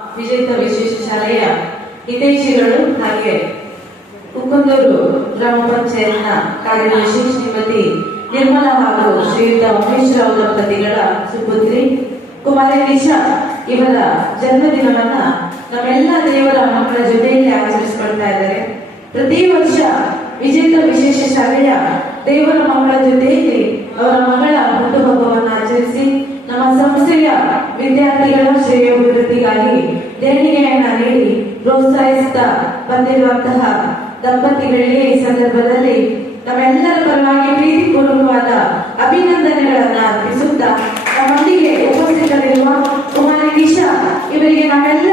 ವಿಜೇತ ವಿಶೇಷ ಶಾಲೆಯ ಹಿತೈಷಿಗಳು ಹಾಗೆ ಉಕ್ಕಂದೂರು ಗ್ರಾಮ ಪಂಚಾಯತ್ನ ಕಾರ್ಯದರ್ಶಿ ಶ್ರೀಮತಿ ನಿರ್ಮಲಾ ಹಾಗೂ ಶ್ರೀಯುತ ಉಮೇಶ್ ರಾವ್ ದಂಪತಿಗಳ ಸುಪುತ್ರಿ ಕುಮಾರಿ ನಿಶಾ ಇವರ ಜನ್ಮದಿನವನ್ನ ನಮ್ಮೆಲ್ಲ ದೇವರ ಮಕ್ಕಳ ಜೊತೆಯಲ್ಲಿ ಆಚರಿಸಿಕೊಳ್ತಾ ಇದ್ದಾರೆ. ಪ್ರತಿ ವರ್ಷ ವಿಜೇತ ವಿಶೇಷ ಶಾಲೆಯ ದೇವರ ಮಕ್ಕಳ ಜೊತೆಯಲ್ಲಿ ಅವರ ಮಗಳ ಹುಟ್ಟುಹಬ್ಬವನ್ನು ಆಚರಿಸಿ ನಮ್ಮ ಸಂಸ್ಥೆಯ ವಿದ್ಯಾರ್ಥಿಗಳ ಶ್ರೇಯೋಭಿವೃದ್ಧಿಗಾಗಿ ದೇಣಿಗೆಯನ್ನ ನೀಡಿ ಪ್ರೋತ್ಸಾಹಿಸುತ್ತಾ ಬಂದಿರುವಂತಹ ದಂಪತಿಗಳಿಗೆ ಈ ಸಂದರ್ಭದಲ್ಲಿ ನಮ್ಮೆಲ್ಲರ ಪರವಾಗಿ ಪ್ರೀತಿಪೂರ್ವಕವಾದ ಅಭಿನಂದನೆಗಳನ್ನ ಅರ್ಪಿಸುತ್ತಾ ನಮ್ಮೊಂದಿಗೆ ಉಪಸ್ಥಿತರಿರುವ ಕುಮಾರಿ ನಿಶಾ ಇವರಿಗೆ ನಾವೆಲ್ಲ